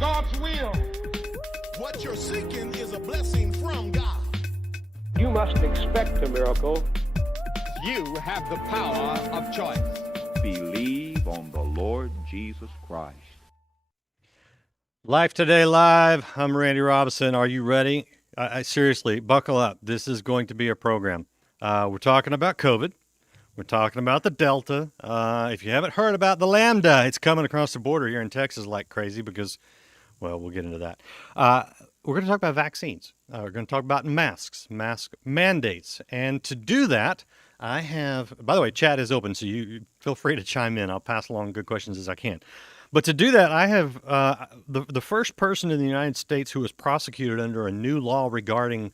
God's will. What you're seeking is a blessing from God. You must expect a miracle. You have the power of choice. Believe on the Lord Jesus Christ. Life Today Live. I'm Randy Robinson. Are you ready? I seriously, buckle up. This is going to be a program. We're talking about COVID. We're talking about the Delta. If you haven't heard about the Lambda, it's coming across the border here in Texas like crazy because, well, we'll get into that. We're going to talk about vaccines. We're going to talk about mask mandates. And to do that, I have, by the way, chat is open, so you feel free to chime in. I'll pass along good questions as I can. But to do that, I have the first person in the United States who was prosecuted under a new law regarding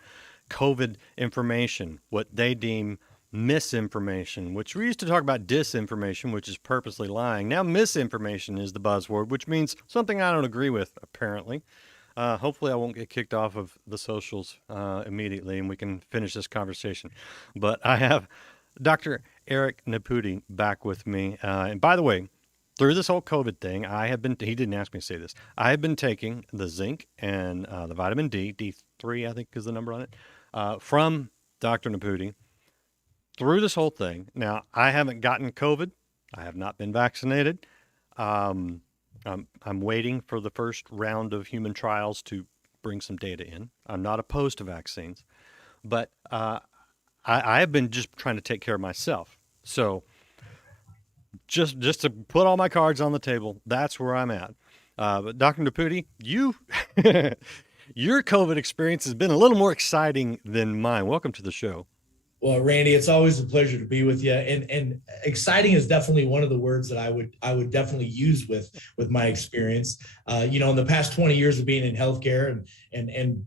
COVID information, what they deem misinformation, which we used to talk about disinformation, which is purposely lying. Now misinformation is the buzzword, which means something I don't agree with, apparently. Hopefully I won't get kicked off of the socials immediately and we can finish this conversation. But I have Dr. Eric Nepute back with me. And by the way, through this whole COVID thing, he didn't ask me to say this, I have been taking the zinc and the vitamin D, D3 I think is the number on it, from Dr. Nepute through this whole thing. Now, I haven't gotten COVID. I have not been vaccinated. I'm waiting for the first round of human trials to bring some data in. I'm not opposed to vaccines, but I have been just trying to take care of myself. So just to put all my cards on the table, that's where I'm at. But Dr. Nepute, your COVID experience has been a little more exciting than mine. Welcome to the show. Well, Randy, it's always a pleasure to be with you. And exciting is definitely one of the words that I would definitely use with my experience. In the past 20 years of being in healthcare and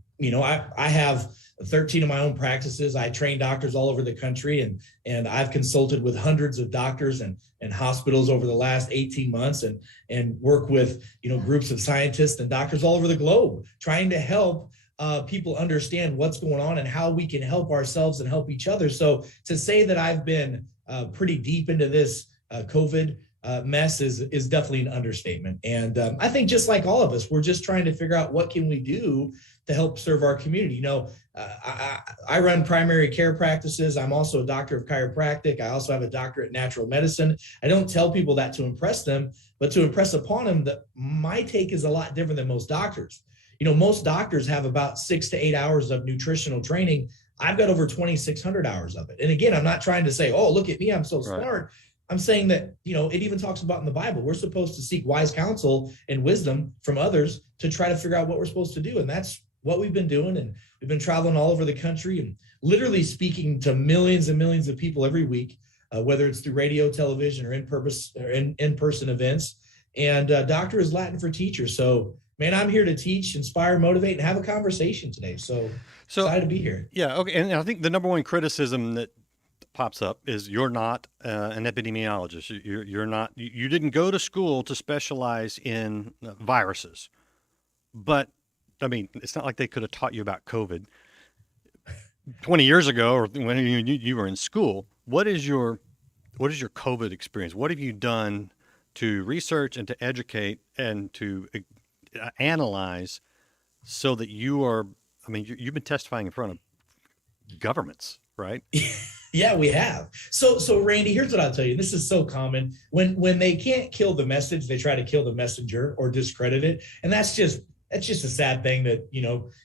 I have 13 of my own practices. I train doctors all over the country and I've consulted with hundreds of doctors and hospitals over the last 18 months and work with, groups of scientists and doctors all over the globe trying to help people understand what's going on and how we can help ourselves and help each other. So to say that I've been pretty deep into this COVID mess is definitely an understatement. And I think just like all of us, we're just trying to figure out what can we do to help serve our community. I run primary care practices. I'm also a doctor of chiropractic. I also have a doctorate in natural medicine. I don't tell people that to impress them, but to impress upon them that my take is a lot different than most doctors. Most doctors have about 6 to 8 hours of nutritional training. I've got over 2,600 hours of it. And again, I'm not trying to say, oh, look at me, I'm so smart. Right. I'm saying that, it even talks about in the Bible, we're supposed to seek wise counsel and wisdom from others to try to figure out what we're supposed to do. And that's what we've been doing. And we've been traveling all over the country and literally speaking to millions and millions of people every week, whether it's through radio, television, or in-person events. And doctor is Latin for teacher. So man, I'm here to teach, inspire, motivate, and have a conversation today. So excited to be here. Yeah, okay. And I think the number one criticism that pops up is you're not an epidemiologist. You're not. You didn't go to school to specialize in viruses. But I mean, it's not like they could have taught you about COVID 20 years ago or when you were in school. What is your COVID experience? What have you done to research and to educate and to analyze so that you've been testifying in front of governments, right? Yeah, we have. So Randy, here's what I'll tell you. This is so common. When they can't kill the message, they try to kill the messenger or discredit it. And that's just a sad thing that,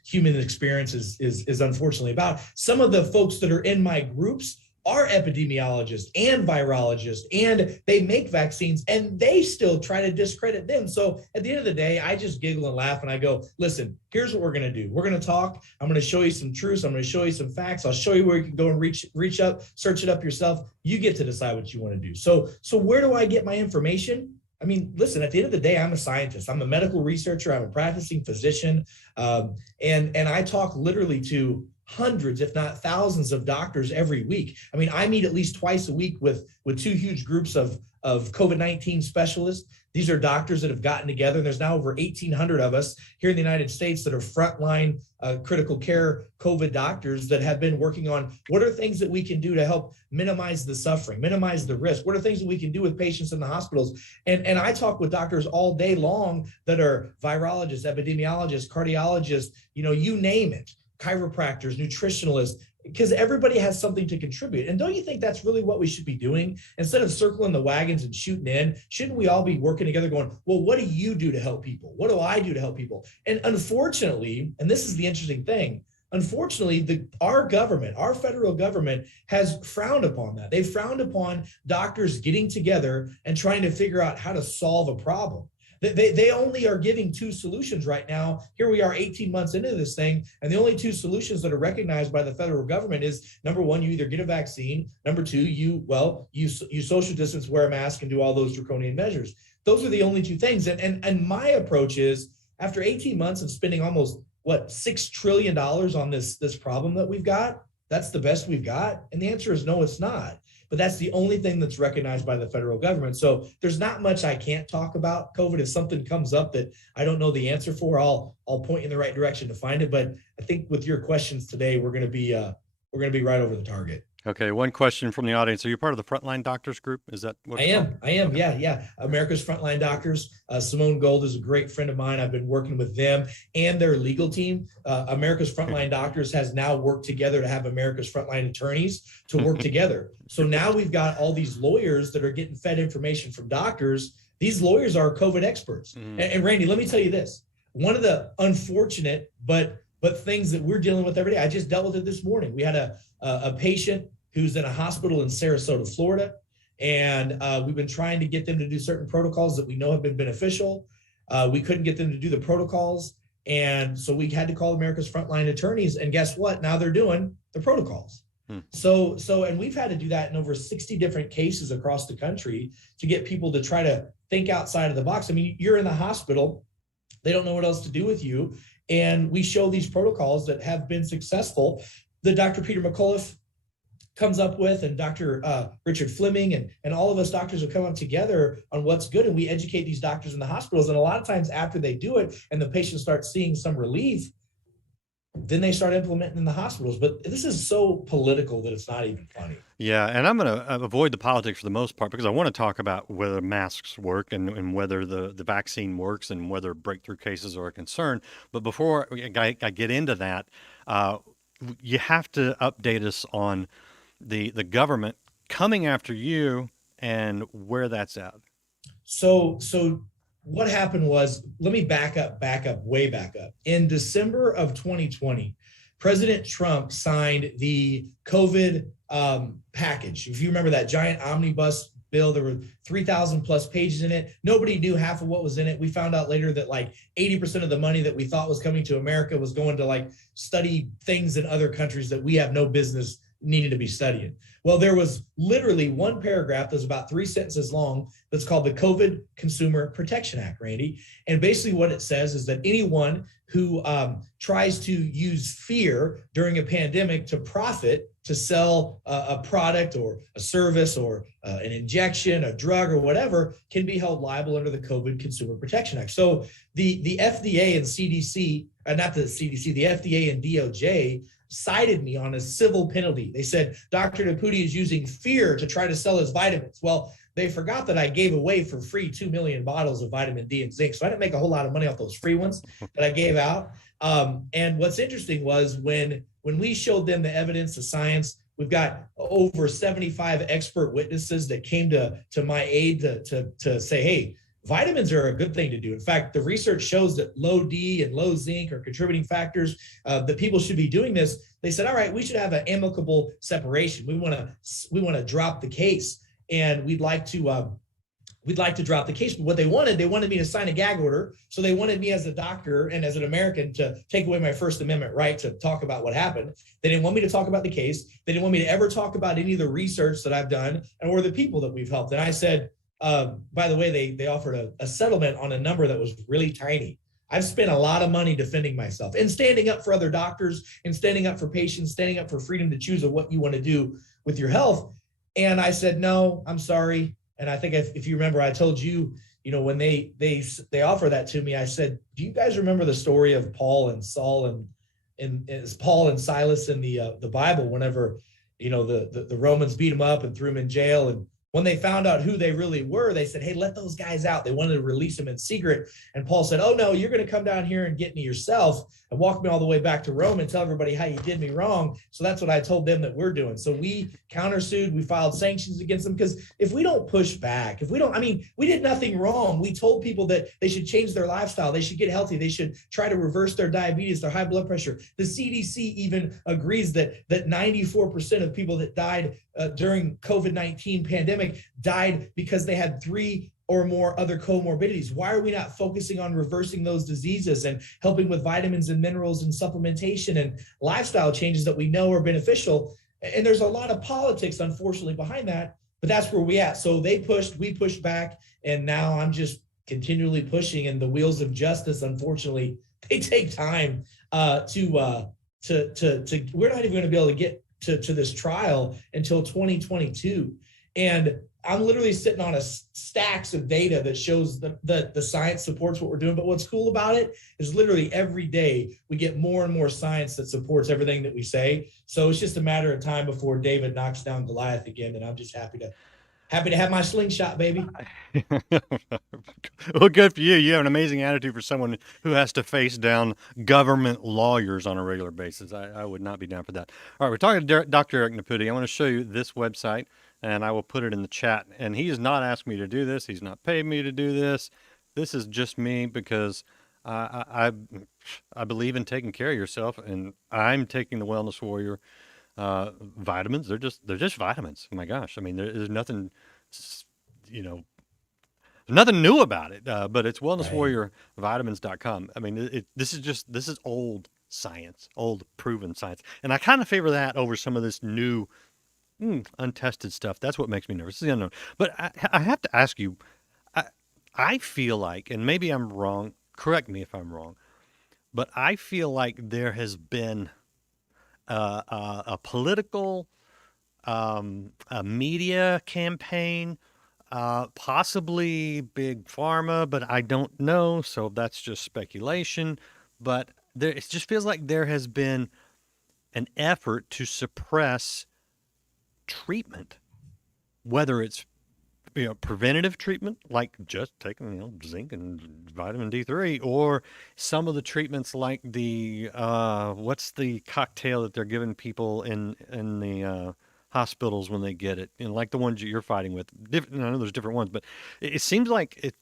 human experience is unfortunately about. Some of the folks that are in my groups are epidemiologists and virologists, and they make vaccines, and they still try to discredit them. So at the end of the day, I just giggle and laugh, and I go, listen, here's what we're going to do. We're going to talk. I'm going to show you some truths. I'm going to show you some facts. I'll show you where you can go and reach up, search it up yourself. You get to decide what you want to do. So where do I get my information? I mean, listen, at the end of the day, I'm a scientist. I'm a medical researcher. I'm a practicing physician. And I talk literally to hundreds, if not thousands of doctors every week. I mean, I meet at least twice a week with two huge groups of COVID-19 specialists These are doctors that have gotten together. There's now over 1,800 of us here in the United States that are frontline critical care COVID doctors that have been working on what are things that we can do to help minimize the suffering, minimize the risk. What are things that we can do with patients in the hospitals? And I talk with doctors all day long that are virologists, epidemiologists, cardiologists, you name it, chiropractors, nutritionalists, because everybody has something to contribute. And don't you think that's really what we should be doing? Instead of circling the wagons and shooting in, shouldn't we all be working together going, well, what do you do to help people? What do I do to help people? And unfortunately, and this is the interesting thing, unfortunately, our government, our federal government has frowned upon that. They've frowned upon doctors getting together and trying to figure out how to solve a problem. They only are giving two solutions right now. Here we are 18 months into this thing, and the only two solutions that are recognized by the federal government is, number one, you either get a vaccine. Number two, you social distance, wear a mask, and do all those draconian measures. Those are the only two things. And my approach is, after 18 months of spending almost, $6 trillion on this problem that we've got, that's the best we've got? And the answer is no, it's not. But that's the only thing that's recognized by the federal government. So there's not much I can't talk about COVID. If something comes up that I don't know the answer for, I'll point you in the right direction to find it. But I think with your questions today, we're going to be right over the target. Okay, one question from the audience. Are you part of the Frontline Doctors group? Is that what I am? Okay. Yeah. America's Frontline Doctors. Simone Gold is a great friend of mine. I've been working with them and their legal team. America's Frontline Doctors has now worked together to have America's Frontline Attorneys to work together. So now we've got all these lawyers that are getting fed information from doctors. These lawyers are COVID experts. And Randy, let me tell you this. One of the unfortunate but things that we're dealing with every day, I just dealt with it this morning. We had a patient who's in a hospital in Sarasota, Florida. And we've been trying to get them to do certain protocols that we know have been beneficial. We couldn't get them to do the protocols. And so we had to call America's Frontline Attorneys. And guess what? Now they're doing the protocols. So, and we've had to do that in over 60 different cases across the country to get people to try to think outside of the box. I mean, you're in the hospital. They don't know what else to do with you. And we show these protocols that have been successful. The Dr. Peter McCullough comes up with, and Dr. Richard Fleming and all of us doctors have come up together on what's good, and we educate these doctors in the hospitals. And a lot of times after they do it and the patient starts seeing some relief, then they start implementing in the hospitals. But this is so political that it's not even funny. Yeah, and I'm going to avoid the politics for the most part because I want to talk about whether masks work and whether the vaccine works and whether breakthrough cases are a concern. But before I get into that, you have to update us on the government coming after you and where that's at. So what happened was, let me way back up. In December of 2020, President Trump signed the COVID package. If you remember that giant omnibus bill, there were 3,000 plus pages in it. Nobody knew half of what was in it. We found out later that like 80% of the money that we thought was coming to America was going to like study things in other countries that we have no business needed to be studying. Well, there was literally one paragraph that's about 3 sentences long that's called the COVID Consumer Protection Act, Randy. And basically what it says is that anyone who tries to use fear during a pandemic to profit, to sell a product or a service or an injection, a drug or whatever, can be held liable under the COVID Consumer Protection Act. So the FDA and CDC, not the CDC, the FDA and DOJ cited me on a civil penalty. They said, Dr. Nepute is using fear to try to sell his vitamins. Well, they forgot that I gave away for free 2 million bottles of vitamin D and zinc. So I didn't make a whole lot of money off those free ones that I gave out. And what's interesting was when we showed them the evidence, the science, we've got over 75 expert witnesses that came to my aid to say, hey, vitamins are a good thing to do. In fact, the research shows that low D and low zinc are contributing factors that people should be doing this. They said, all right, we should have an amicable separation. We want to drop the case, and we'd like to drop the case. But what they wanted me to sign a gag order. So they wanted me as a doctor and as an American to take away my First Amendment right to talk about what happened. They didn't want me to talk about the case. They didn't want me to ever talk about any of the research that I've done or the people that we've helped. And I said, by the way, they offered a settlement on a number that was really tiny. I've spent a lot of money defending myself and standing up for other doctors and standing up for patients, standing up for freedom to choose of what you want to do with your health. And I said, no, I'm sorry. And I think if you remember, I told you, when they offer that to me, I said, do you guys remember the story of Paul and Saul and Paul and Silas in the Bible, whenever, the Romans beat them up and threw them in jail? And when they found out who they really were, they said, hey, let those guys out. They wanted to release them in secret. And Paul said, oh, no, you're going to come down here and get me yourself and walk me all the way back to Rome and tell everybody how you did me wrong. So that's what I told them that we're doing. So we countersued, we filed sanctions against them, because if we don't push back, we did nothing wrong. We told people that they should change their lifestyle. They should get healthy. They should try to reverse their diabetes, their high blood pressure. The CDC even agrees that 94% of people that died during COVID-19 pandemic died because they had 3 or more other comorbidities. Why are we not focusing on reversing those diseases and helping with vitamins and minerals and supplementation and lifestyle changes that we know are beneficial? And there's a lot of politics, unfortunately, behind that, but that's where we at. So they pushed, we pushed back, and now I'm just continually pushing, and the wheels of justice, unfortunately, they take time to we're not even going to be able to get to this trial until 2022. And I'm literally sitting on stacks of data that shows that the science supports what we're doing. But what's cool about it is literally every day we get more and more science that supports everything that we say. So it's just a matter of time before David knocks down Goliath again. And I'm just happy to have my slingshot, baby. Well, good for you. You have an amazing attitude for someone who has to face down government lawyers on a regular basis. I would not be down for that. All right, we're talking to Dr. Eric Nepute. I want to show you this website, and I will put it in the chat. And he has not asked me to do this. He's not paid me to do this. This is just me because I believe in taking care of yourself, and I'm taking the Wellness Warrior vitamins. They're just vitamins. Oh my gosh. I mean, there's nothing, nothing new about it, but it's wellnesswarriorvitamins.com. I mean, this is old science, old proven science. And I kind of favor that over some of this new, untested stuff. That's what makes me nervous. It's the unknown. But I have to ask you, I feel like, and maybe I'm wrong, correct me if I'm wrong, but I feel like there has been a political, a media campaign, possibly big pharma, but I don't know. So that's just speculation. But it just feels like there has been an effort to suppress treatment, whether it's preventative treatment, like just taking zinc and vitamin D3, or some of the treatments like the what's the cocktail that they're giving people in the hospitals when they get it, like the ones you're fighting with. I know there's different ones, but it seems like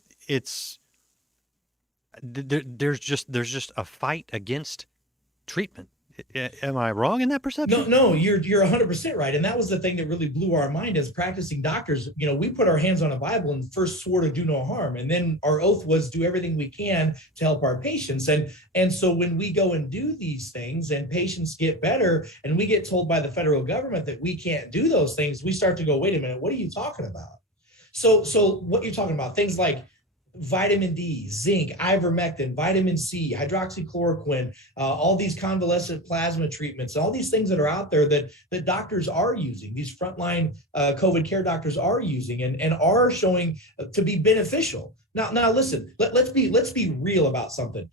there's just a fight against treatment. Am I wrong in that perception? No, you're 100% right. And that was the thing that really blew our mind as practicing doctors. We put our hands on a Bible and first swore to do no harm. And then our oath was do everything we can to help our patients. And so when we go and do these things and patients get better and we get told by the federal government that we can't do those things, we start to go, wait a minute, what are you talking about? So what you're talking about, things like vitamin D, zinc, ivermectin, vitamin C, hydroxychloroquine, all these convalescent plasma treatments, all these things that are out there that doctors are using, these frontline COVID care doctors are using and are showing to be beneficial. Now listen, let's be real about something.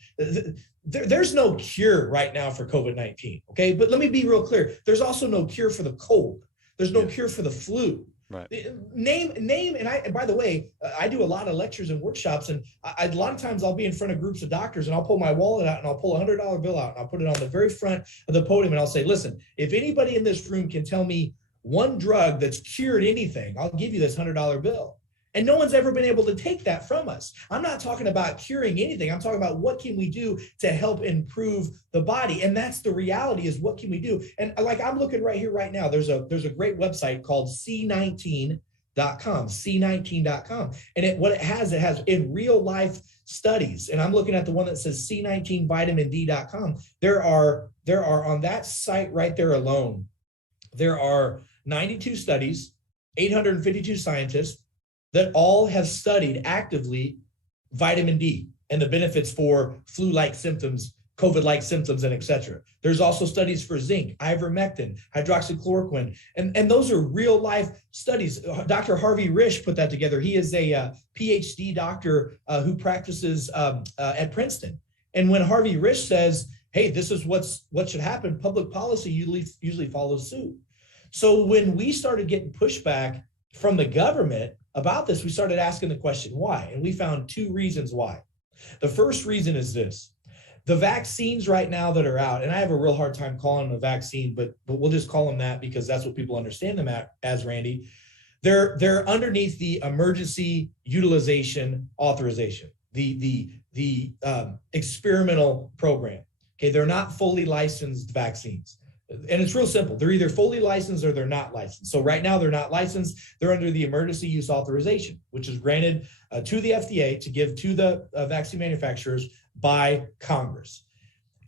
There's no cure right now for COVID-19, okay? But let me be real clear. There's also no cure for the cold. There's no cure for the flu. Right. Name, and by the way, I do a lot of lectures and workshops, and a lot of times I'll be in front of groups of doctors, and I'll pull my wallet out, and I'll pull $100 bill out, and I'll put it on the very front of the podium, and I'll say, listen, if anybody in this room can tell me one drug that's cured anything, I'll give you this $100 bill. And no one's ever been able to take that from us. I'm not talking about curing anything. I'm talking about what can we do to help improve the body. And that's the reality, is what can we do? And like I'm looking right here, right now, there's a great website called C19.com, C19.com. And what it has in real life studies. And I'm looking at the one that says C19vitamind.com. There are on that site right there alone, there are 92 studies, 852 scientists, that all have studied actively vitamin D and the benefits for flu-like symptoms COVID-like symptoms and et cetera. There's also studies for zinc, ivermectin, hydroxychloroquine, and those are real life studies. Dr. Harvey Risch put that together. He is a PhD doctor who practices at Princeton. And when Harvey Risch says, hey, this is what should happen, public policy usually follows suit. So when we started getting pushback from the government about this, we started asking the question, why? And we found two reasons why. The first reason is this. The vaccines right now that are out, and I have a real hard time calling them a vaccine, but we'll just call them that because that's what people understand them as, Randy. They're underneath the emergency utilization authorization, the experimental program. Okay, they're not fully licensed vaccines. And it's real simple. They're either fully licensed or they're not licensed. So right now they're not licensed. They're under the emergency use authorization, which is granted to the FDA to give to the vaccine manufacturers by Congress.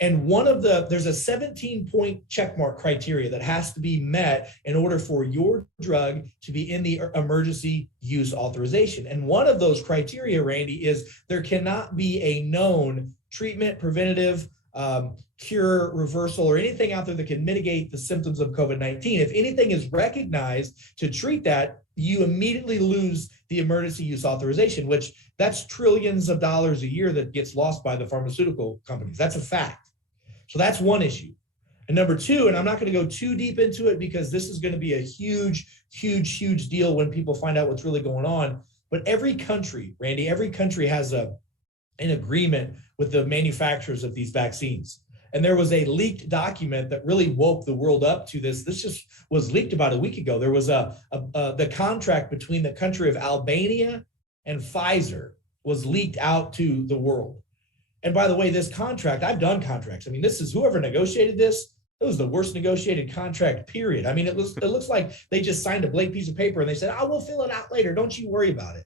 And there's a 17-point checkmark criteria that has to be met in order for your drug to be in the emergency use authorization. And one of those criteria, Randy, is there cannot be a known treatment, preventative, cure, reversal, or anything out there that can mitigate the symptoms of COVID-19. If anything is recognized to treat that, you immediately lose the emergency use authorization, which that's trillions of dollars a year that gets lost by the pharmaceutical companies. That's a fact. So that's one issue. And number two, and I'm not going to go too deep into it because this is going to be a huge, huge, huge deal when people find out what's really going on. But every country, Randy, every country has an agreement with the manufacturers of these vaccines. And there was a leaked document that really woke the world up to this. This just was leaked about a week ago. There was the contract between the country of Albania and Pfizer was leaked out to the world. And by the way, this contract, I've done contracts. I mean, this is whoever negotiated this. It was the worst negotiated contract, period. I mean, it looks like they just signed a blank piece of paper and they said, "I will fill it out later. Don't you worry about it."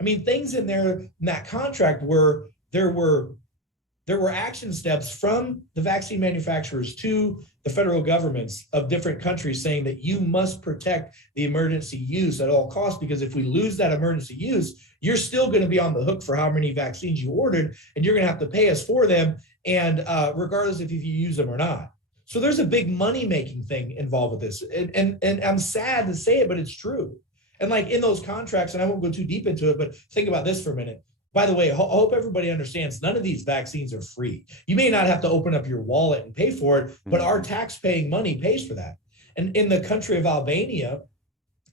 I mean, things in there in that contract were there were action steps from the vaccine manufacturers to the federal governments of different countries saying that you must protect the emergency use at all costs, because if we lose that emergency use, you're still going to be on the hook for how many vaccines you ordered, and you're going to have to pay us for them, and regardless if you use them or not. So there's a big money-making thing involved with this. And I'm sad to say it, but it's true. And like in those contracts, and I won't go too deep into it, but think about this for a minute. By the way, I hope everybody understands none of these vaccines are free. You may not have to open up your wallet and pay for it, but our tax-paying money pays for that. And in the country of Albania,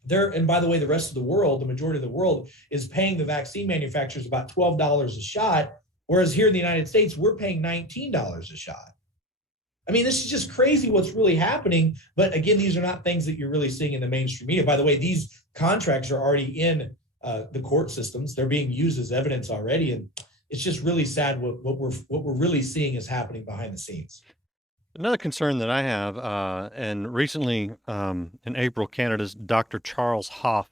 and by the way, the rest of the world, the majority of the world is paying the vaccine manufacturers about $12 a shot, whereas here in the United States, we're paying $19 a shot. I mean, this is just crazy what's really happening. But again, these are not things that you're really seeing in the mainstream media. By the way, these contracts are already in the court systems. They're being used as evidence already. And it's just really sad what we're really seeing is happening behind the scenes. Another concern that I have, and recently in April, Canada's Dr. Charles Hoff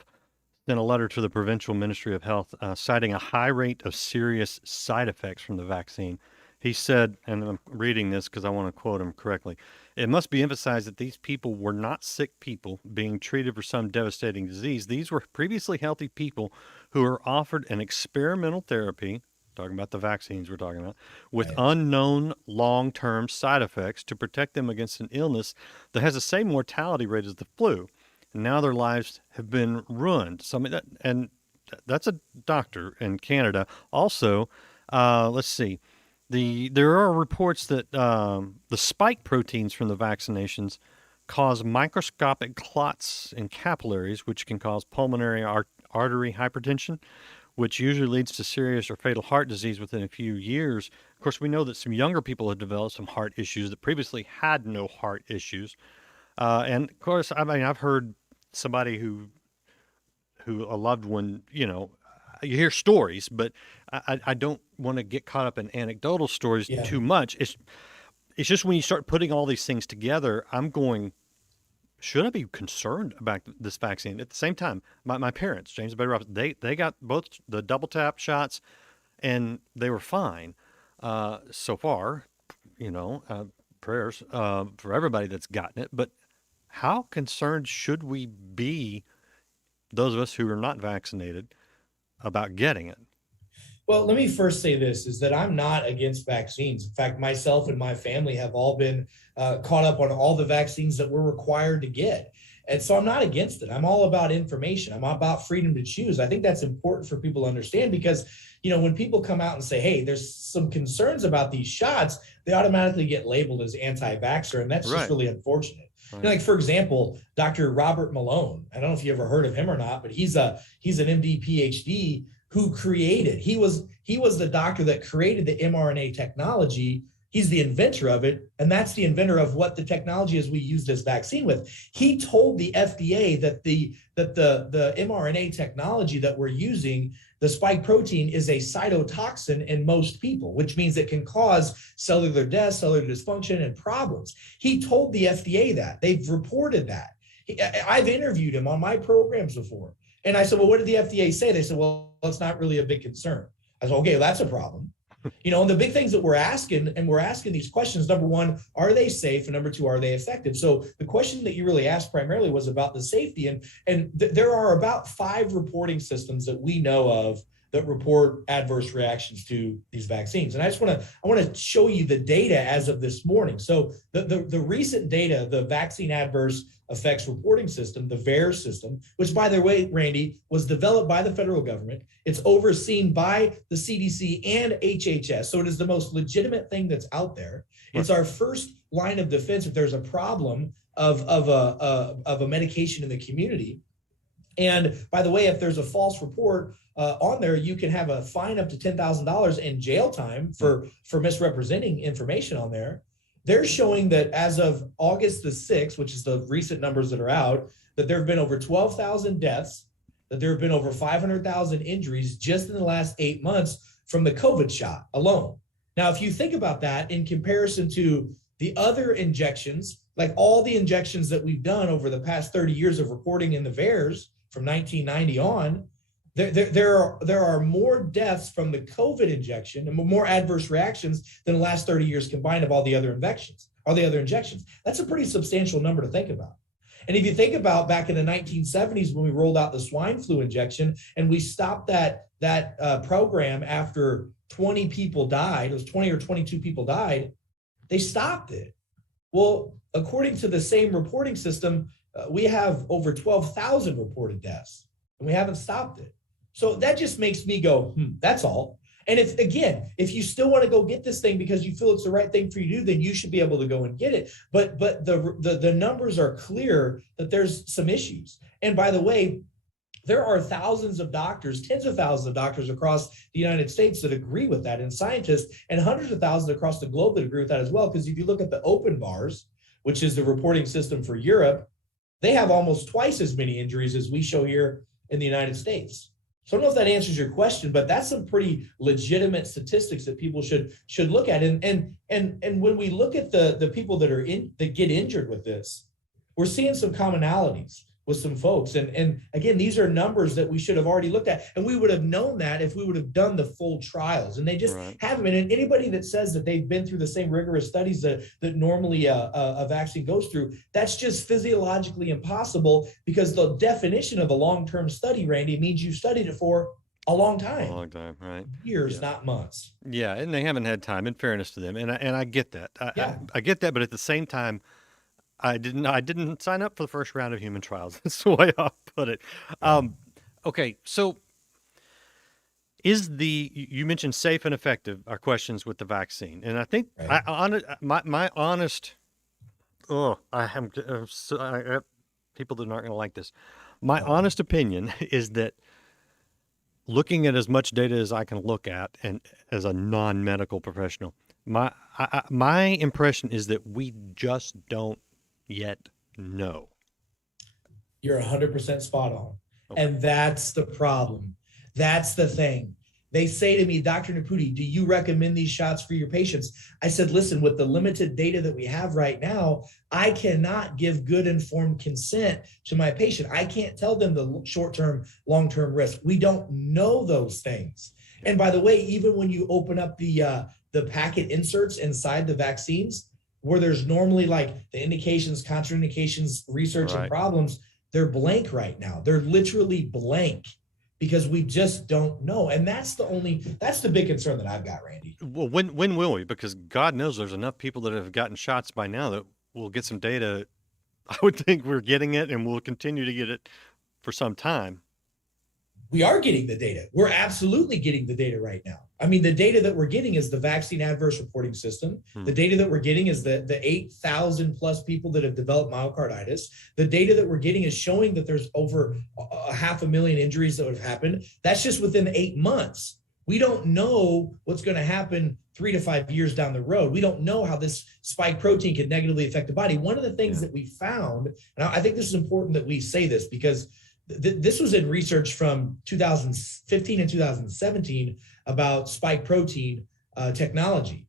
sent a letter to the Provincial Ministry of Health citing a high rate of serious side effects from the vaccine. He said, and I'm reading this because I want to quote him correctly, "It must be emphasized that these people were not sick people being treated for some devastating disease. These were previously healthy people who were offered an experimental therapy," talking about the vaccines we're talking about, "with unknown long-term side effects to protect them against an illness that has the same mortality rate as the flu. And now their lives have been ruined." And that's a doctor in Canada. Also, let's see. There are reports that the spike proteins from the vaccinations cause microscopic clots in capillaries, which can cause pulmonary artery hypertension, which usually leads to serious or fatal heart disease within a few years. Of course, we know that some younger people have developed some heart issues that previously had no heart issues. And of course, I mean, I've heard somebody who a loved one, you hear stories, but I don't want to get caught up in anecdotal stories too much. It's just when you start putting all these things together, I'm going, should I be concerned about this vaccine? At the same time, my parents, James and Betty Robinson, they got both the double tap shots, and they were fine so far. Prayers for everybody that's gotten it. But how concerned should we be, those of us who are not vaccinated, about getting it? Well, let me first say this is that I'm not against vaccines. In fact, myself and my family have all been caught up on all the vaccines that we're required to get. And so I'm not against it. I'm all about information. I'm about freedom to choose. I think that's important for people to understand because, when people come out and say, hey, there's some concerns about these shots, they automatically get labeled as anti-vaxxer. And that's just really unfortunate. Right. Like, for example, Dr. Robert Malone, I don't know if you ever heard of him or not, but he's an MD PhD who he was the doctor that created the mRNA technology. He's the inventor of it, and that's the inventor of what the technology is we use this vaccine with. He told the FDA that the mRNA technology that we're using, the spike protein, is a cytotoxin in most people, which means it can cause cellular death, cellular dysfunction, and problems. He told the FDA that. They've reported that. I've interviewed him on my programs before. And I said, well, what did the FDA say? They said, well, it's not really a big concern. I said, okay, well, that's a problem. And the big things that we're asking these questions, number one, are they safe? And number two, are they effective? So the question that you really asked primarily was about the safety. And there are about 5 reporting systems that we know of that report adverse reactions to these vaccines. And I want to show you the data as of this morning. So the recent data, the vaccine adverse effects reporting system, the VAERS system, which, by the way, Randy, was developed by the federal government. It's overseen by the CDC and HHS. So it is the most legitimate thing that's out there. It's our first line of defense if there's a problem of a medication in the community. And by the way, if there's a false report on there, you can have a fine up to $10,000 and jail time for misrepresenting information on there. They're showing that as of August the 6th, which is the recent numbers that are out, that there have been over 12,000 deaths, that there have been over 500,000 injuries just in the last 8 months from the COVID shot alone. Now, if you think about that in comparison to the other injections, like all the injections that we've done over the past 30 years of reporting in the VAERS from 1990 on, there are more deaths from the COVID injection and more adverse reactions than the last 30 years combined of all the other injections. That's a pretty substantial number to think about. And if you think about back in the 1970s when we rolled out the swine flu injection and we stopped that program after 20 people died, it was 20 or 22 people died, they stopped it. Well, according to the same reporting system, we have over 12,000 reported deaths and we haven't stopped it. So that just makes me go, that's all. And if you still want to go get this thing because you feel it's the right thing for you to do, then you should be able to go and get it. But the numbers are clear that there's some issues. And by the way, there are thousands of doctors, tens of thousands of doctors across the United States that agree with that, and scientists, and hundreds of thousands across the globe that agree with that as well. Because if you look at the open bars, which is the reporting system for Europe, they have almost twice as many injuries as we show here in the United States. So I don't know if that answers your question, but that's some pretty legitimate statistics that people should look at. And when we look at the people that get injured with this, we're seeing some commonalities with some folks. And again, these are numbers that we should have already looked at. And we would have known that if we would have done the full trials. And they just haven't. And anybody that says that they've been through the same rigorous studies that normally a vaccine goes through, that's just physiologically impossible, because the definition of a long-term study, Randy, means you studied it for a long time. A long time, right? Years, not months. Yeah, and they haven't had time, in fairness to them. And I get that. I get that, but at the same time, I didn't sign up for the first round of human trials. That's the way I'll put it. Okay, so you mentioned safe and effective are questions with the vaccine, and I think my honest, people that aren't going to like this. My honest opinion is that, looking at as much data as I can look at, and as a non-medical professional, my impression is that we just don't yet know. You're 100% spot on. Okay. And that's the problem. That's the thing. They say to me, Dr. Nepute, do you recommend these shots for your patients? I said, listen, with the limited data that we have right now, I cannot give good informed consent to my patient. I can't tell them the short-term, long-term risk. We don't know those things. And by the way, even when you open up the packet inserts inside the vaccines, where there's normally like the indications, contraindications, research, and problems, they're blank right now. They're literally blank. because we just don't know. And that's the big concern that I've got, Randy. Well, when will we? Because God knows there's enough people that have gotten shots by now that we'll get some data. I would think we're getting it, and we'll continue to get it for some time. We are getting the data. We're absolutely getting the data right now. I mean, the data that we're getting is the vaccine adverse reporting system. The data that we're getting is the 8,000 plus people that have developed myocarditis. The data that we're getting is showing that there's over 500,000 injuries that would have happened. That's just within 8 months. We don't know what's going to happen 3 to 5 years down the road. We don't know how this spike protein could negatively affect the body. One of the things that we found, and I think this is important that we say this because this was in research from 2015 and 2017 about spike protein technology,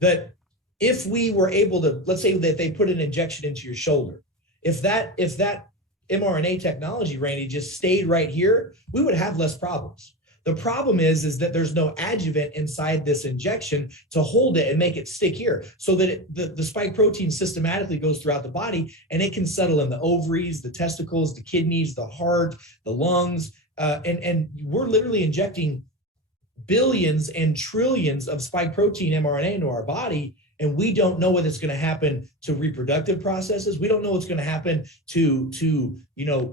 that if we were able to, let's say that they put an injection into your shoulder, if that mRNA technology, Randy, just stayed right here, we would have less problems. The problem is that there's no adjuvant inside this injection to hold it and make it stick here, so that the spike protein systematically goes throughout the body and it can settle in the ovaries, the testicles, the kidneys, the heart, the lungs, and we're literally injecting billions and trillions of spike protein mRNA into our body. And we don't know what's going to happen to reproductive processes. We don't know what's going to happen to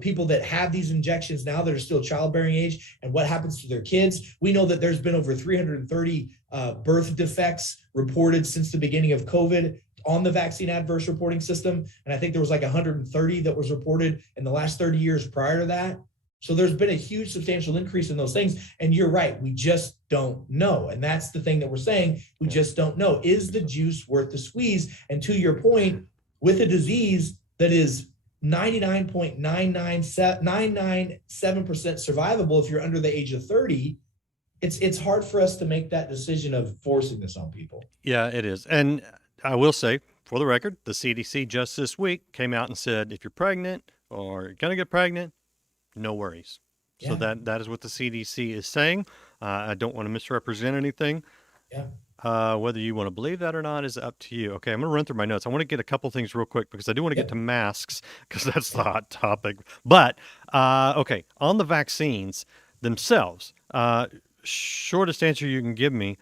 people that have these injections now that are still childbearing age, and what happens to their kids. We know that there's been over 330 birth defects reported since the beginning of COVID on the vaccine adverse reporting system. And I think there was like 130 that was reported in the last 30 years prior to that. So there's been a huge substantial increase in those things. And you're right, we just don't know. And that's the thing that we're saying, we just don't know. Is the juice worth the squeeze? And to your point, with a disease that is 99.997% survivable if you're under the age of 30, it's hard for us to make that decision of forcing this on people. Yeah, it is. And I will say, for the record, the CDC just this week came out and said, if you're pregnant or you're going to get pregnant, no worries. Yeah. So that is what the CDC is saying. I don't want to misrepresent anything. Yeah. Whether you want to believe that or not is up to you. Okay, I'm going to run through my notes. I want to get a couple things real quick because I do want to get to masks because that's the hot topic. But, okay, on the vaccines themselves, shortest answer you can give me,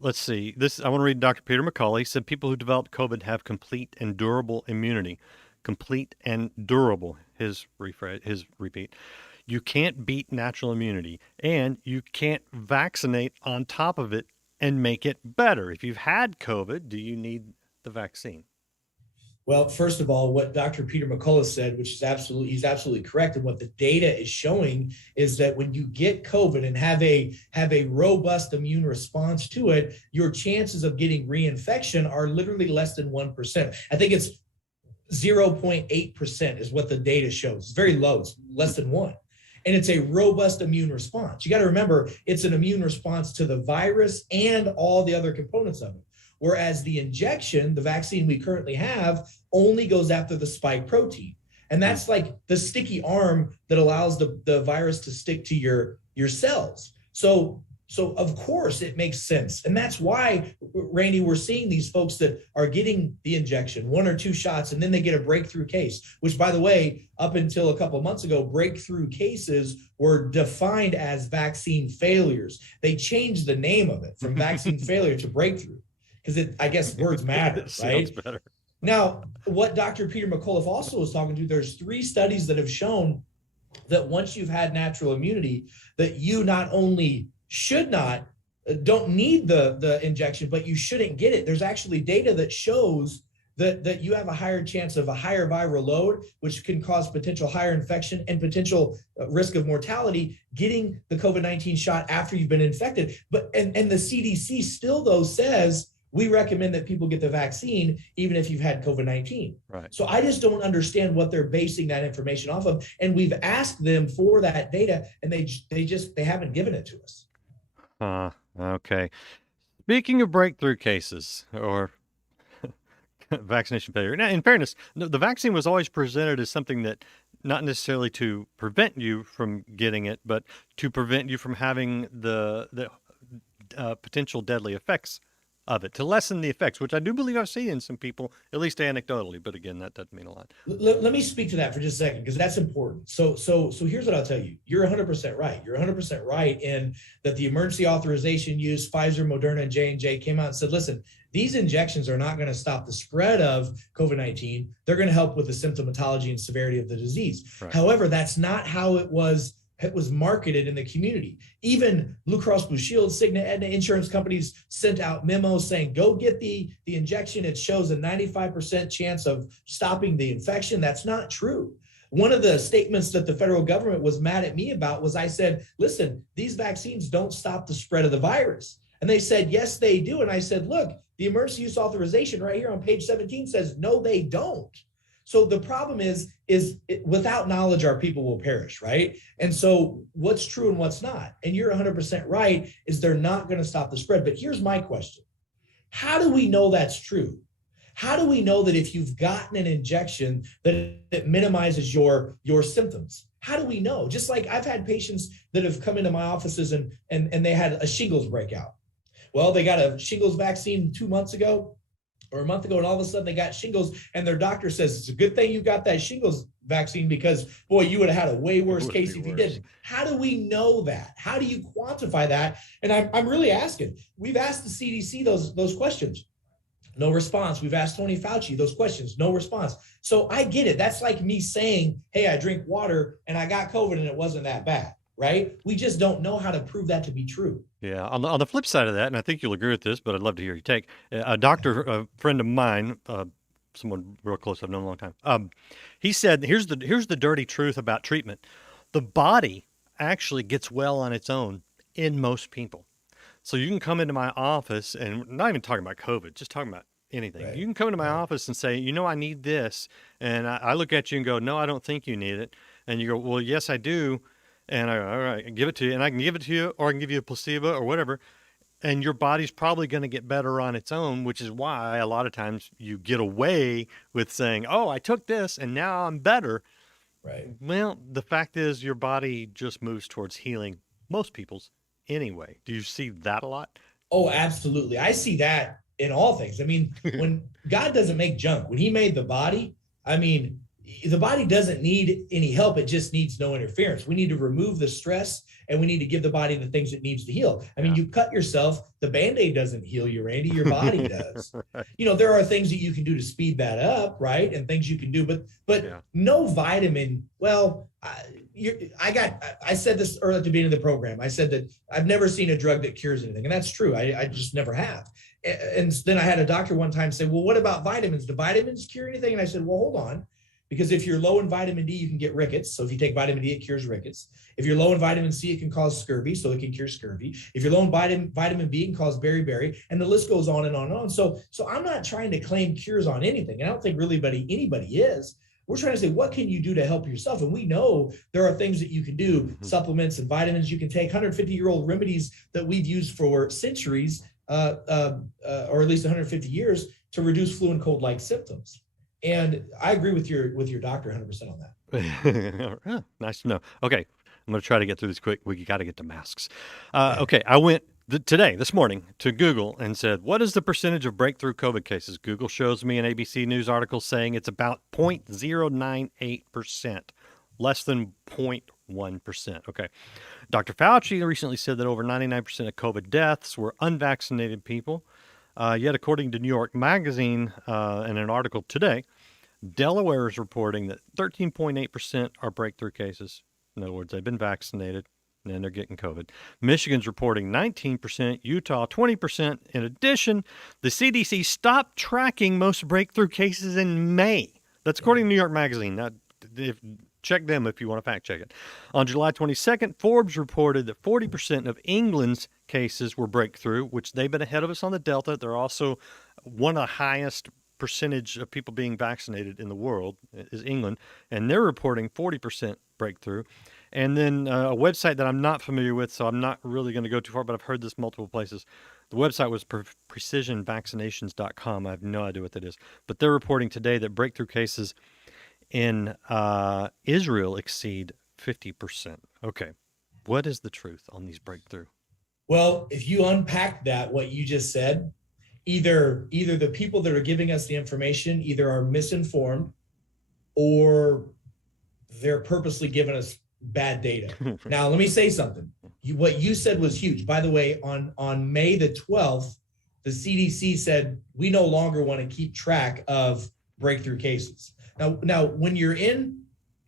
let's see. I want to read Dr. Peter McCullough. He said people who develop COVID have complete and durable immunity. Complete and durable, his repeat. You can't beat natural immunity, and you can't vaccinate on top of it and make it better. If you've had COVID, do you need the vaccine? Well, first of all, what Dr. Peter McCullough said, which is he's absolutely correct, and what the data is showing is that when you get COVID and have a robust immune response to it, your chances of getting reinfection are literally less than 1%. I think it's 0.8% is what the data shows. It's very low. It's less than 1. And it's a robust immune response. You got to remember, it's an immune response to the virus and all the other components of it. Whereas the injection, the vaccine we currently have, only goes after the spike protein. And that's like the sticky arm that allows the virus to stick to your cells. So of course it makes sense. And that's why, Randy, we're seeing these folks that are getting the injection, 1 or 2 shots, and then they get a breakthrough case, which, by the way, up until a couple of months ago, breakthrough cases were defined as vaccine failures. They changed the name of it from vaccine failure to breakthrough because I guess words matter, right? Sounds better. Now, what Dr. Peter McCullough also was talking to, there's 3 studies that have shown that once you've had natural immunity, that you not only don't need the injection, but you shouldn't get it. There's actually data that shows that you have a higher chance of a higher viral load, which can cause potential higher infection and potential risk of mortality getting the COVID-19 shot after you've been infected. And the CDC still, though, says we recommend that people get the vaccine even if you've had COVID-19. Right. So I just don't understand what they're basing that information off of. And we've asked them for that data, and they haven't given it to us. Okay. Speaking of breakthrough cases or vaccination failure, now, in fairness, the vaccine was always presented as something that not necessarily to prevent you from getting it, but to prevent you from having the potential deadly effects of it to lessen the effects, which I do believe I've seen in some people, at least anecdotally. But again, that doesn't mean a lot. Let me speak to that for just a second, because that's important. So here's what I'll tell you. You're 100% right. You're 100% right in that the emergency authorization use, Pfizer, Moderna, and J&J came out and said, listen, these injections are not going to stop the spread of COVID-19. They're going to help with the symptomatology and severity of the disease. Right. However, that's not how it was marketed in the community. Even Blue Cross Blue Shield, Cigna, Aetna insurance companies sent out memos saying, go get the injection. It shows a 95% chance of stopping the infection. That's not true. One of the statements that the federal government was mad at me about was I said, listen, these vaccines don't stop the spread of the virus. And they said, yes, they do. And I said, look, the emergency use authorization right here on page 17 says, no, they don't. So the problem is without knowledge, our people will perish, right? And so what's true and what's not? And you're 100% right, is they're not going to stop the spread. But here's my question. How do we know that's true? How do we know that if you've gotten an injection that it minimizes your symptoms? How do we know? Just like I've had patients that have come into my offices and they had a shingles breakout. Well, they got a shingles vaccine 2 months ago or a month ago, and all of a sudden they got shingles, and their doctor says, it's a good thing you got that shingles vaccine because, boy, you would have had a way worse case if you didn't. How do we know that? How do you quantify that? And I'm really asking. We've asked the CDC those questions. No response. We've asked Tony Fauci those questions. No response. So I get it. That's like me saying, hey, I drink water and I got COVID and it wasn't that bad, right? We just don't know how to prove that to be true. Yeah. On the flip side of that, and I think you'll agree with this, but I'd love to hear your take. A doctor, a friend of mine, someone real close I've known a long time, he said, here's the dirty truth about treatment. The body actually gets well on its own in most people. So you can come into my office, and not even talking about COVID, just talking about anything. Right. You can come into my office and say, I need this. And I look at you and go, no, I don't think you need it. And you go, well, yes, I do. And I go, all right, give it to you. And I can give it to you, or I can give you a placebo or whatever. And your body's probably going to get better on its own, which is why a lot of times you get away with saying, oh, I took this and now I'm better. Right. Well, the fact is your body just moves towards healing, most people's anyway. Do you see that a lot? Oh, absolutely. I see that in all things. I mean, when God doesn't make junk, when he made the body, I mean, the body doesn't need any help. It just needs no interference. We need to remove the stress, and we need to give the body the things it needs to heal. I mean, you cut yourself, the Band-Aid doesn't heal you, Randy, your body does. Right. There are things that you can do to speed that up, right? And things you can do, but no vitamin. Well, I said this earlier at the beginning of the program. I said that I've never seen a drug that cures anything. And that's true. I just never have. And then I had a doctor one time say, well, what about vitamins? Do vitamins cure anything? And I said, well, hold on. Because if you're low in vitamin D, you can get rickets. So if you take vitamin D, it cures rickets. If you're low in vitamin C, it can cause scurvy. So it can cure scurvy. If you're low in vitamin B, it can cause beriberi. And the list goes on and on and on. So I'm not trying to claim cures on anything. And I don't think really anybody is. We're trying to say, what can you do to help yourself? And we know there are things that you can do, supplements and vitamins you can take, 150-year-old remedies that we've used for centuries, or at least 150 years, to reduce flu and cold-like symptoms. And I agree with your doctor 100% on that. Nice to know. Okay, I'm going to try to get through this quick. We got to get to masks. Okay, I went this morning, to Google and said, what is the percentage of breakthrough COVID cases? Google shows me an ABC News article saying it's about 0.098%, less than 0.1%. Okay. Dr. Fauci recently said that over 99% of COVID deaths were unvaccinated people. Yet, according to New York Magazine in an article today, Delaware is reporting that 13.8% are breakthrough cases. In other words, they've been vaccinated and they're getting COVID. Michigan's reporting 19%, Utah 20%. In addition, the CDC stopped tracking most breakthrough cases in May. That's according to New York Magazine. Now, check them if you want to fact check it. On July 22nd, Forbes reported that 40% of England's cases were breakthrough, which they've been ahead of us on the Delta. They're also one of the highest percentage of people being vaccinated in the world is England, and they're reporting 40% breakthrough. And then a website that I'm not familiar with, so I'm not really going to go too far, but I've heard this multiple places. The website was precisionvaccinations.com. I have no idea what that is, but they're reporting today that breakthrough cases in Israel exceed 50%. Okay, what is the truth on these breakthrough? Well, if you unpack that, what you just said, either the people that are giving us the information either are misinformed or they're purposely giving us bad data. Now, let me say something. What you said was huge. By the way, on May the 12th, the CDC said we no longer want to keep track of breakthrough cases. Now, when you're in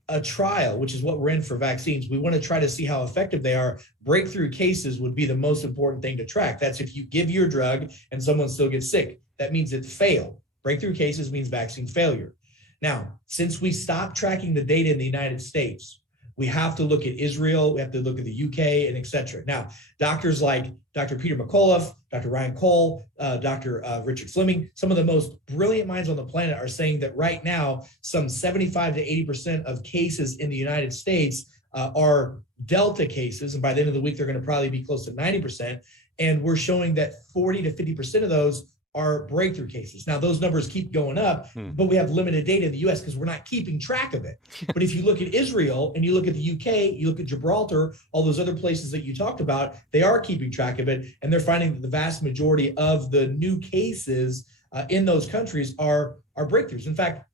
a trial, which is what we're in for vaccines, we want to try to see how effective they are. Breakthrough cases would be the most important thing to track. That's if you give your drug and someone still gets sick. That means it failed. Breakthrough cases means vaccine failure. Now, since we stopped tracking the data in the United States, we have to look at Israel, we have to look at the UK, and et cetera. Now, doctors like Dr. Peter McAuliffe, Dr. Ryan Cole, Dr. Richard Fleming, some of the most brilliant minds on the planet are saying that right now, some 75 to 80% of cases in the United States are Delta cases. And by the end of the week, they're going to probably be close to 90%. And we're showing that 40 to 50% of those are breakthrough cases. Now, those numbers keep going up, but we have limited data in the US because we're not keeping track of it. But if you look at Israel and you look at the UK, you look at Gibraltar, all those other places that you talked about, they are keeping track of it. And they're finding that the vast majority of the new cases in those countries are breakthroughs. In fact,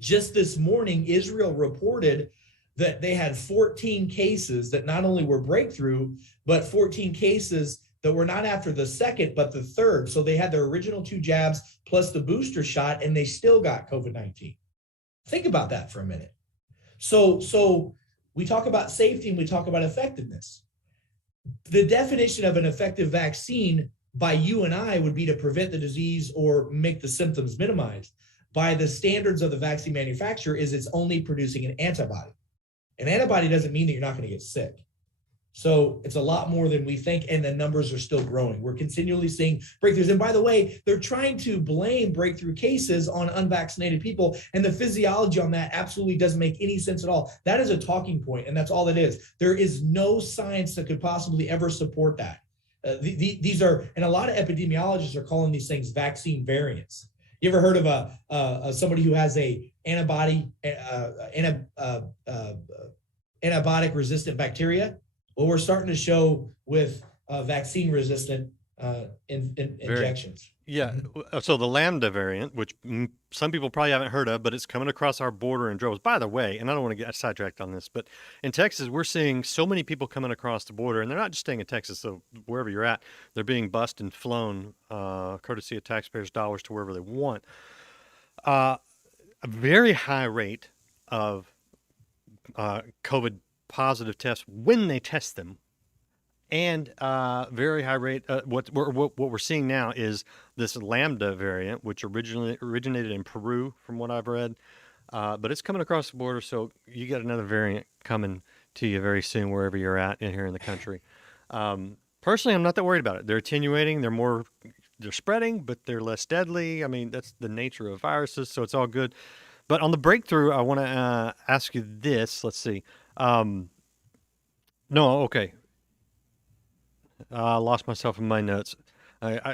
just this morning, Israel reported that they had 14 cases that not only were breakthrough, but 14 cases that were not after the second, but the third. So they had their original 2 jabs plus the booster shot, and they still got COVID-19. Think about that for a minute. So we talk about safety and we talk about effectiveness. The definition of an effective vaccine by you and I would be to prevent the disease or make the symptoms minimized. By the standards of the vaccine manufacturer is it's only producing an antibody. An antibody doesn't mean that you're not going to get sick. So it's a lot more than we think, and the numbers are still growing. We're continually seeing breakthroughs. And by the way, they're trying to blame breakthrough cases on unvaccinated people, and the physiology on that absolutely doesn't make any sense at all. That is a talking point, and that's all it is. There is no science that could possibly ever support that. These are, and a lot of epidemiologists are calling these things vaccine variants. You ever heard of somebody who has a antibiotic resistant bacteria? Well, we're starting to show with vaccine-resistant injections. Yeah. So the Lambda variant, which some people probably haven't heard of, but it's coming across our border in droves. By the way, and I don't want to get sidetracked on this, but in Texas, we're seeing so many people coming across the border, and they're not just staying in Texas. So wherever you're at, they're being bussed and flown, courtesy of taxpayers' dollars, to wherever they want. A very high rate of COVID positive tests when they test them, and very high rate. What we're seeing now is this Lambda variant, which originated in Peru, from what I've read, but it's coming across the border. So you got another variant coming to you very soon, wherever you're at here in the country. Personally, I'm not that worried about it. They're attenuating. They're spreading, but they're less deadly. I mean, that's the nature of viruses, so it's all good. But on the breakthrough, I want to ask you this. Let's see. No, okay. I lost myself in my notes.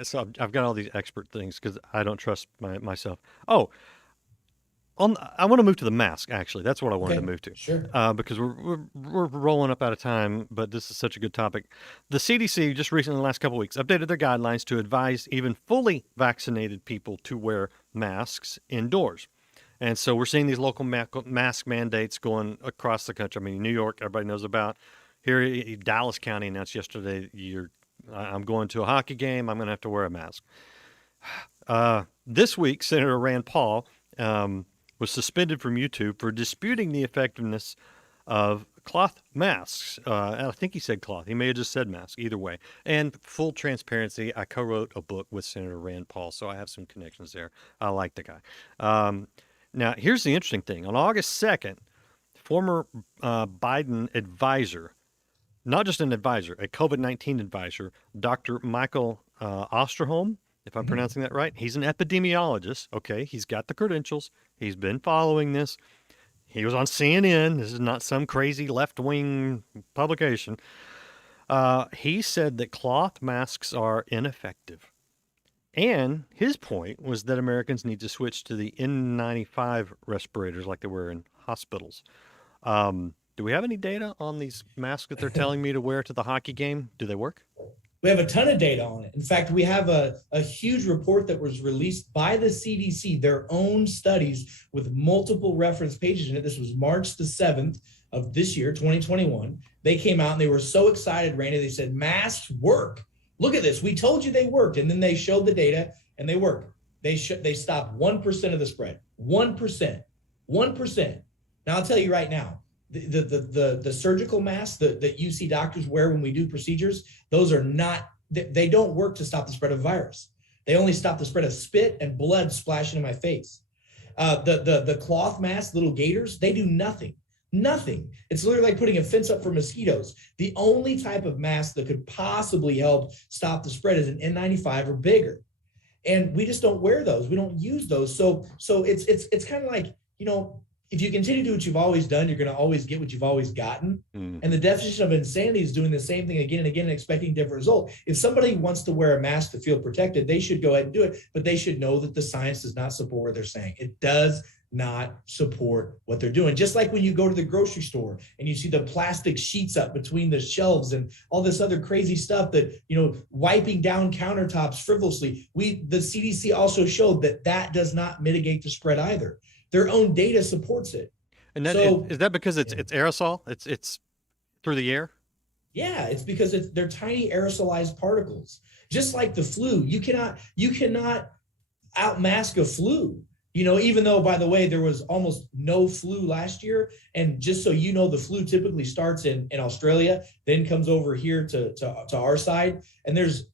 So I've got all these expert things because I don't trust myself. Oh, I want to move to the mask, actually. That's what I wanted to move to. Sure. Because we're rolling up out of time, but this is such a good topic. The CDC just recently, in the last couple of weeks, updated their guidelines to advise even fully vaccinated people to wear masks indoors. And so we're seeing these local mask mandates going across the country. I mean, New York, everybody knows about. Here, Dallas County announced yesterday, I'm going to a hockey game. I'm going to have to wear a mask. This week, Senator Rand Paul was suspended from YouTube for disputing the effectiveness of cloth masks. I think he said cloth. He may have just said mask. Either way. And full transparency, I co-wrote a book with Senator Rand Paul, so I have some connections there. I like the guy. Now, here's the interesting thing. On August 2nd, former Biden advisor, not just an advisor, a COVID-19 advisor, Dr. Michael Osterholm, if I'm pronouncing that right, he's an epidemiologist. Okay, he's got the credentials. He's been following this. He was on CNN. This is not some crazy left-wing publication. He said that cloth masks are ineffective. And his point was that Americans need to switch to the N95 respirators like they were in hospitals. Do we have any data on these masks that they're telling me to wear to the hockey game? Do they work? We have a ton of data on it. In fact, we have a huge report that was released by the CDC, their own studies with multiple reference pages in it. This was March the 7th of this year, 2021. They came out and they were so excited, Randy. They said, masks work. Look at this. We told you they worked. And then they showed the data and they work. They stopped 1% of the spread. 1%. 1%. Now, I'll tell you right now, the surgical masks that you see doctors wear when we do procedures, those are not, they don't work to stop the spread of virus. They only stop the spread of spit and blood splashing in my face. The cloth masks, little gaiters, they do nothing. Nothing. It's literally like putting a fence up for mosquitoes. The only type of mask that could possibly help stop the spread is an N95 or bigger. And we just don't wear those. We don't use those. So it's kind of like, if you continue to do what you've always done, you're going to always get what you've always gotten. And the definition of insanity is doing the same thing again and again and expecting different result. If somebody wants to wear a mask to feel protected, they should go ahead and do it, but they should know that the science does not support what they're saying. It does not support what they're doing. Just like when you go to the grocery store and you see the plastic sheets up between the shelves and all this other crazy stuff that, wiping down countertops frivolously. The CDC also showed that does not mitigate the spread either. Their own data supports it. And that, is that because it's aerosol? It's through the air? Yeah, it's because they're tiny aerosolized particles. Just like the flu, you cannot outmask a flu. Even though, by the way, there was almost no flu last year. And just so you know, the flu typically starts in Australia, then comes over here to our side. And there's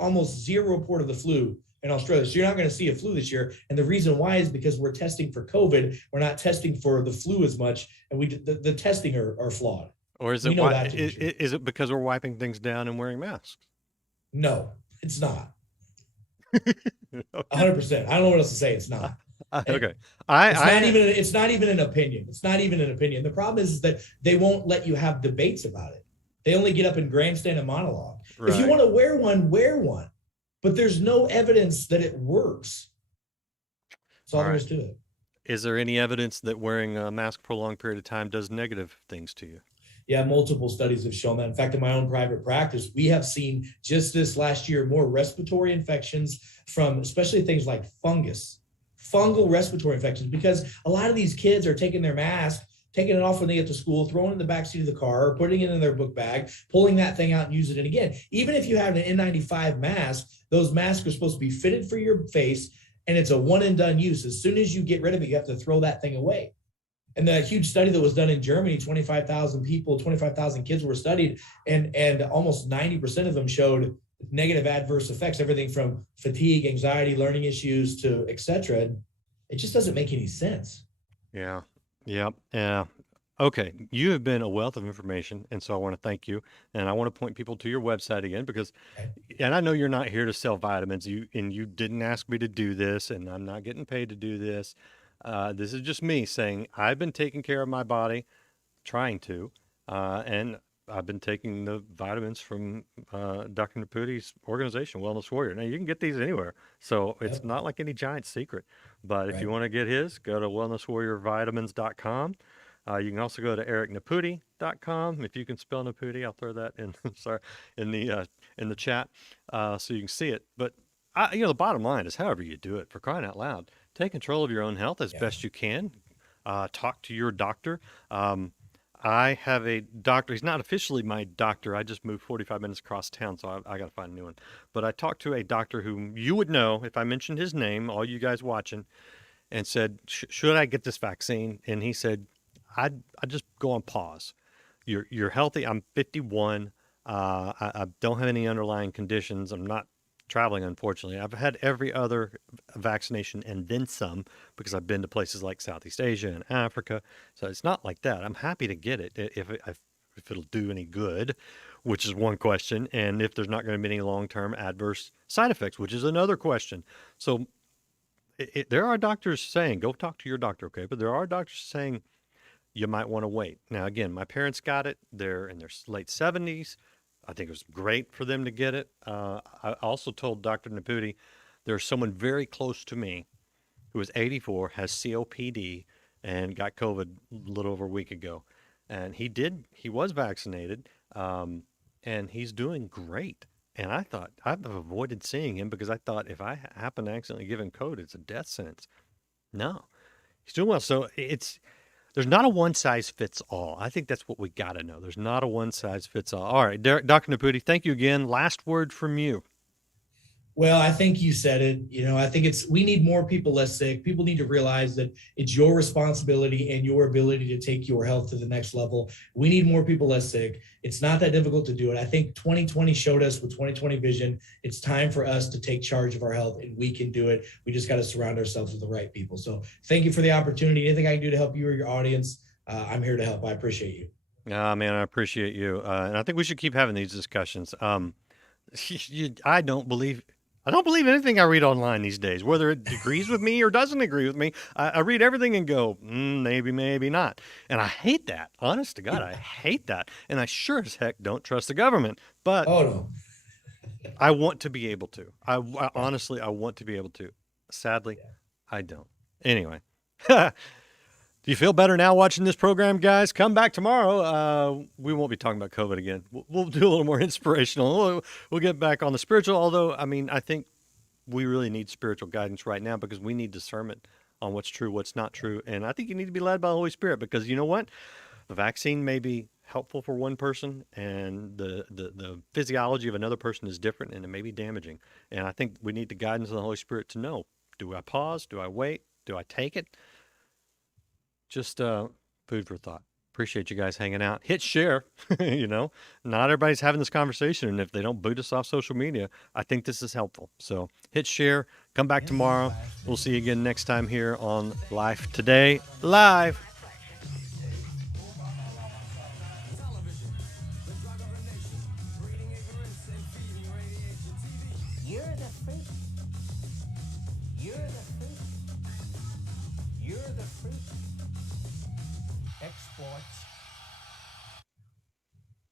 almost zero report of the flu in Australia. So you're not going to see a flu this year. And the reason why is because we're testing for COVID. We're not testing for the flu as much. And the testing are flawed. Or is it is it because we're wiping things down and wearing masks? No, it's not. 100%. I don't know what else to say. It's not. Okay. It's not even an opinion. It's not even an opinion. The problem is that they won't let you have debates about it. They only get up and grandstand a monologue. Right. If you want to wear one, wear one. But there's no evidence that it works. That's all there is to it. Is there any evidence that wearing a mask for a long period of time does negative things to you? Yeah, multiple studies have shown that. In fact, in my own private practice, we have seen just this last year more respiratory infections from especially things like fungal respiratory infections, because a lot of these kids are taking their mask, taking it off when they get to school, throwing it in the backseat of the car, putting it in their book bag, pulling that thing out and using it again. Even if you have an N95 mask, those masks are supposed to be fitted for your face, and it's a one and done use. As soon as you get rid of it, you have to throw that thing away. And the huge study that was done in Germany, 25,000 people, 25,000 kids were studied, and almost 90% of them showed negative adverse effects, everything from fatigue, anxiety, learning issues to et cetera. It just doesn't make any sense. Yeah. Okay. You have been a wealth of information, and so I want to thank you. And I want to point people to your website again because, and I know you're not here to sell vitamins. You didn't ask me to do this, and I'm not getting paid to do this. This is just me saying I've been taking care of my body, trying to, and I've been taking the vitamins from Dr. Nepute's organization, Wellness Warrior. Now, you can get these anywhere, so it's not like any giant secret. But if you want to get his, go to wellnesswarriorvitamins.com. You can also go to ericnepute.com. If you can spell Nepute, I'll throw that in in the chat so you can see it. But the bottom line is, however you do it, for crying out loud, take control of your own health as best you can. Talk to your doctor. I have a doctor. He's not officially my doctor. I just moved 45 minutes across town, so I got to find a new one. But I talked to a doctor whom you would know if I mentioned his name, all you guys watching, and said, should I get this vaccine? And he said, I'd just go on pause. You're healthy. I'm 51. I don't have any underlying conditions. I'm not traveling, unfortunately. I've had every other vaccination and then some because I've been to places like Southeast Asia and Africa. So it's not like that. I'm happy to get it if it'll do any good, which is one question. And if there's not going to be any long-term adverse side effects, which is another question. So there are doctors saying, go talk to your doctor, okay? But there are doctors saying you might want to wait. Now, again, my parents got it. They're in their late 70s. I think it was great for them to get it. I also told Dr. Nepute there's someone very close to me who is 84, has COPD, and got COVID a little over a week ago. And he was vaccinated. and he's doing great. And I thought I've avoided seeing him because I thought if I happen to accidentally give him COVID, it's a death sentence. No, he's doing well. So there's not a one size fits all. I think that's what we got to know. There's not a one size fits all. All right, Dr. Nepute, thank you again. Last word from you. Well, I think you said it. I think we need more people less sick. People need to realize that it's your responsibility and your ability to take your health to the next level. We need more people less sick. It's not that difficult to do it. I think 2020 showed us with 2020 vision, it's time for us to take charge of our health, and we can do it. We just got to surround ourselves with the right people. So thank you for the opportunity. Anything I can do to help you or your audience, I'm here to help. I appreciate you. Man, I appreciate you. And I think we should keep having these discussions. I don't believe anything I read online these days, whether it agrees with me or doesn't agree with me. I read everything and go, maybe, maybe not. And I hate that. Honest to God, I hate that. And I sure as heck don't trust the government. But no. I want to be able to. I honestly, I want to be able to. Sadly, I don't. Anyway. Do you feel better now watching this program, guys? Come back tomorrow. We won't be talking about COVID again. We'll do a little more inspirational. We'll get back on the spiritual, although, I think we really need spiritual guidance right now because we need discernment on what's true, what's not true. And I think you need to be led by the Holy Spirit because you know what? The vaccine may be helpful for one person and the physiology of another person is different and it may be damaging. And I think we need the guidance of the Holy Spirit to know, do I pause? Do I wait? Do I take it? Just food for thought. Appreciate you guys hanging out. Hit share. Not everybody's having this conversation. And if they don't boot us off social media, I think this is helpful. So hit share. Come back tomorrow. We'll see you again next time here on Life Today Live. You're the fruit. You're the fruit. You're the fruit. Exports